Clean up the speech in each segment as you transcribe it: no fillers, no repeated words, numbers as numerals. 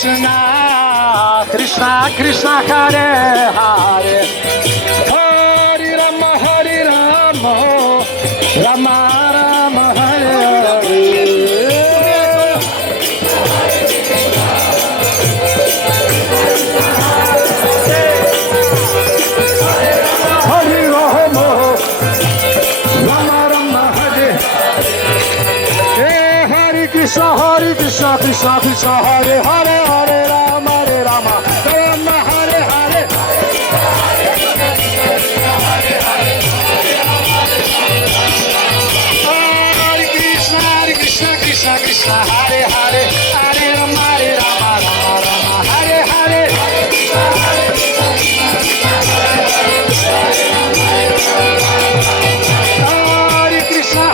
Krishna, Krishna Krishna Hare Hare, Hare Rama Hare Rama, Rama Rama Hare Hare. Hare Rama, Rama Rama Hare. Hare Krishna, Krishna Krishna, Hare Hare, Hare Rama, Rama Hare Hare. Hare Krishna, Krishna Krishna, Hare Hare, Hare Rama, Rama Hare Hare. Hare Krishna,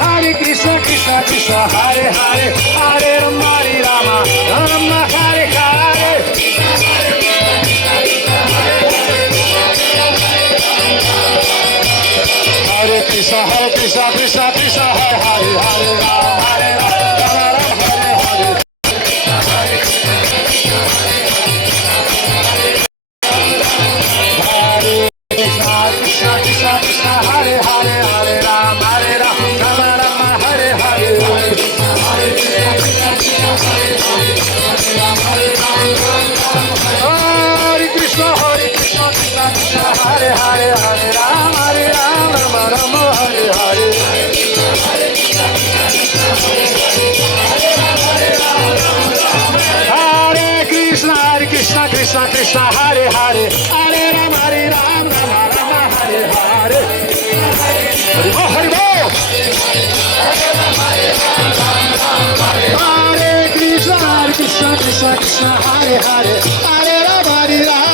Krishna Krishna, Hare Hare, Hare Rama, Rama Hare Hare. Hare Krishna, Krishna Krishna, Hare Hare, Hare Rama, Rama Hare Hare. Krishna Krishna, Hare Hare, Hare Rama, Rama Hare Hare. Hare Krishna, Krishna Krishna, Hare Hare, Hare Rama, Rama Hare Hare. Hare Krishna, Krishna Hare Hare, Hare Rama, Rama Hare Hare. Hare Bol. Hare Krishna, Krishna Hare Hare, Hare Rama,